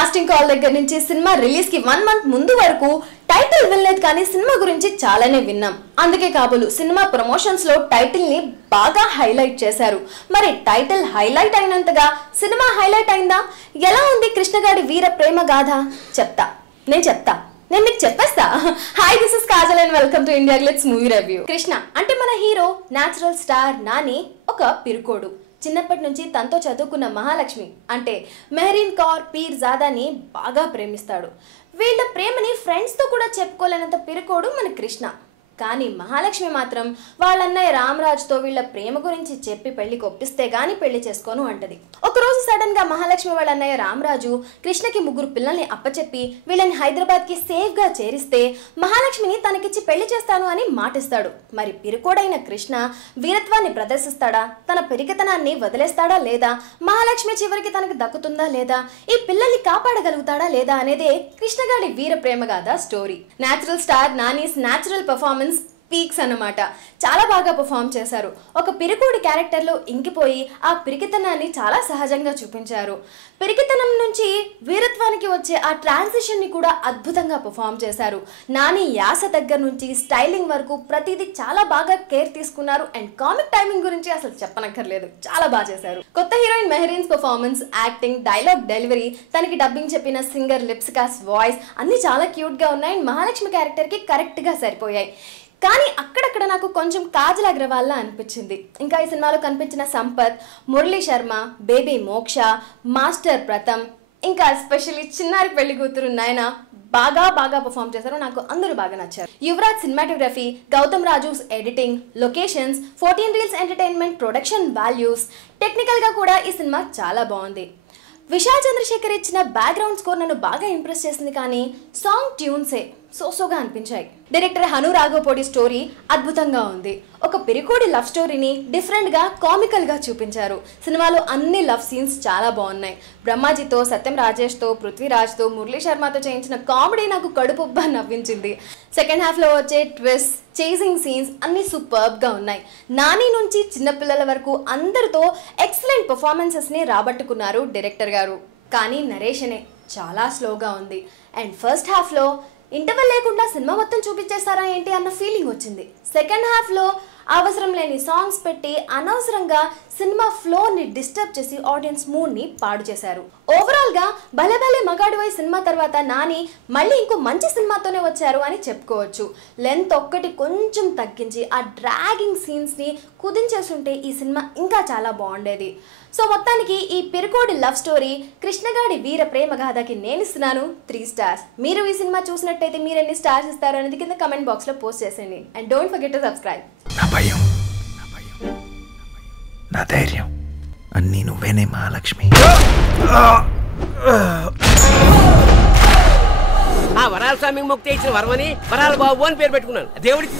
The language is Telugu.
కాస్టింగ్ కాల్ దగ్గర నుంచి సినిమా రిలీజ్ కి 1 మంత్ ముందు వరకు టైటిల్ వినలేదు కానీ సినిమా గురించి చాలానే విన్నాం. అందుకే కాబోలు సినిమా ప్రమోషన్స్ లో టైటిల్ ని బాగా హైలైట్ చేశారు. మరి టైటిల్ హైలైట్ అయినంతగా సినిమా హైలైట్ అయిందా? ఎలా ఉంది కృష్ణగాడి వీర ప్రేమ గాథ? నేను మీకు చెప్పేస్తా. Hi, this is Kajal and welcome to India glitz movie review. Krishna అంటే మన హీరో న్యాచురల్ స్టార్ నాని ఒక పిరుకోడు. చిన్నప్పటి నుంచి తనతో చదువుకున్న మహాలక్ష్మి అంటే మెహరీన్ కౌర్ పీర్జాదాని బాగా ప్రేమిస్తాడు. వీళ్ళ ప్రేమని ఫ్రెండ్స్తో కూడా చెప్పుకోలేనంత పిరుకోడు మన కృష్ణ. కానీ మహాలక్ష్మి మాత్రం వాళ్ళ అన్నయ్య రామరాజుతో వీళ్ళ ప్రేమ గురించి చెప్పి పెళ్లికి ఒప్పిస్తే గానీ పెళ్లి చేసుకోను అంటది. ఒకరోజు సడన్ గా మహాలక్ష్మి వాళ్ళ అన్నయ్య రామరాజు కృష్ణకి 3 పిల్లల్ని అప్పచెప్పి వీళ్ళని హైదరాబాద్ కి సేఫ్ గా చేరిస్తే మహాలక్ష్మిని తనకిచ్చి పెళ్లి చేస్తాను అని మాటిస్తాడు. మరి పిరుకోడైన కృష్ణ వీరత్వాన్ని ప్రదర్శిస్తాడా? తన పిరికితనాన్ని వదిలేస్తాడా లేదా? మహాలక్ష్మి చివరికి తనకి దక్కుతుందా లేదా? ఈ పిల్లల్ని కాపాడగలుగుతాడా లేదా అనేదే కృష్ణగాడి వీర ప్రేమ గాథ story. Natural star Nani's natural performance peaks అన్నమాట. చాలా బాగా పర్ఫామ్ చేశారు. ఒక పిరికోడి క్యారెక్టర్లో ఇంకిపోయి ఆ పిరికితనాన్ని చాలా సహజంగా చూపించారు. పిరికితనం నుంచి వీరత్వానికి వచ్చే ఆ ట్రాన్సిషన్ని కూడా అద్భుతంగా పర్ఫామ్ చేశారు. నాని యాస దగ్గర నుంచి స్టైలింగ్ వరకు ప్రతిదీ చాలా బాగా కేర్ తీసుకున్నారు. అండ్ కామిక్ టైమింగ్ గురించి అసలు చెప్పనక్కర్లేదు, చాలా బాగా చేశారు. కొత్త heroine Mehreen's performance, acting, dialogue delivery, తనకి డబ్బింగ్ చెప్పిన సింగర్ లిప్సికాస్ వాయిస్ అన్ని చాలా క్యూట్ గా ఉన్నాయి. మహాలక్ష్మి క్యారెక్టర్ కి కరెక్ట్ గా సరిపోయాయి. కానీ అక్కడక్కడ నాకు కొంచెం కాజల్ అగ్రవాల్లా అనిపించింది. ఇంకా ఈ సినిమాలో కనిపించిన సంపత్, మురళీ శర్మ, బేబీ మోక్ష, మాస్టర్ ప్రథమ్, ఇంకా ఎస్పెషల్లీ చిన్నారి పెళ్లి కూతురు నయన బాగా పర్ఫామ్ చేశారు. నాకు అందరూ బాగా నచ్చారు. Yuvraj cinematography, Gautam Raju's editing, locations, 14 reels entertainment, production values, technical గా కూడా ఈ సినిమా చాలా బాగుంది. విశాల్ చంద్రశేఖర్ ఇచ్చిన బ్యాక్గ్రౌండ్ స్కోర్ నన్ను బాగా ఇంప్రెస్ చేసింది. కానీ సాంగ్ ట్యూన్సే సోసోగా అనిపించాయి. డైరెక్టర్ హను రాఘవపూడి స్టోరీ అద్భుతంగా ఉంది. ఒక పిరికోడి లవ్ స్టోరీని డిఫరెంట్ గా కామికల్ గా చూపించారు. సినిమాలో అన్ని లవ్ సీన్స్ చాలా బాగున్నాయి. బ్రహ్మాజీతో, సత్యం రాజేష్తో, పృథ్వీరాజ్తో, మురళీ శర్మతో చేయించిన కామెడీ నాకు కడుపుబ్బా నవ్వించింది. సెకండ్ హాఫ్ లో వచ్చే ట్విస్ట్, చేసింగ్ సీన్స్ అన్ని సూపర్బ్ గా ఉన్నాయి. నాని నుంచి చిన్నపిల్లల వరకు అందరితో ఎక్సలెంట్ పర్ఫార్మెన్సెస్ ని రాబట్టుకున్నారు డైరెక్టర్ గారు. కానీ నరేషనే చాలా స్లోగా ఉంది. అండ్ ఫస్ట్ హాఫ్ లో ఇంటర్వెల్ లేకుండా సినిమా మొత్తం చూపించేస్తారా ఏంటి అన్న ఫీలింగ్ వచ్చింది. సెకండ్ హాఫ్ లో అవసరం లేని సాంగ్స్ పెట్టి అనవసరంగా సినిమా ఫ్లోని డిస్టర్బ్ చేసి ఆడియన్స్ మూడ్ ని పాడు చేశారు. ఓవరాల్ గా భలే భలే మగాడువై సినిమా తర్వాత నాని మళ్ళీ ఇంకో మంచి సినిమాతోనే వచ్చారు అని చెప్పుకోవచ్చు. లెంత్ ఒక్కటి కొంచెం తగ్గించి ఆ డ్రాగింగ్ సీన్స్ ని కుదించేస్తుంటే ఈ సినిమా ఇంకా చాలా బాగుండేది. సో మొత్తానికి ఈ పిరుకోడి లవ్ స్టోరీ కృష్ణగాడి వీర ప్రేమ గాథకి నేను ఇస్తున్నాను 3 స్టార్స్. మీరు ఈ సినిమా చూసినట్టయితే మీరు ఎన్ని స్టార్స్ ఇస్తారు అనేది కింద కమెంట్ బాక్స్ లో పోస్ట్ చేసేయండి. And don't forget to subscribe. నా భయం, నా ధైర్యం అన్నీ నువ్వేనే మహాలక్ష్మి. ఆ వరాల స్వామికి ముక్తి ఇచ్చిన వరమని వరాల బాబు అని పేరు పెట్టుకున్నాను. దేవుడికి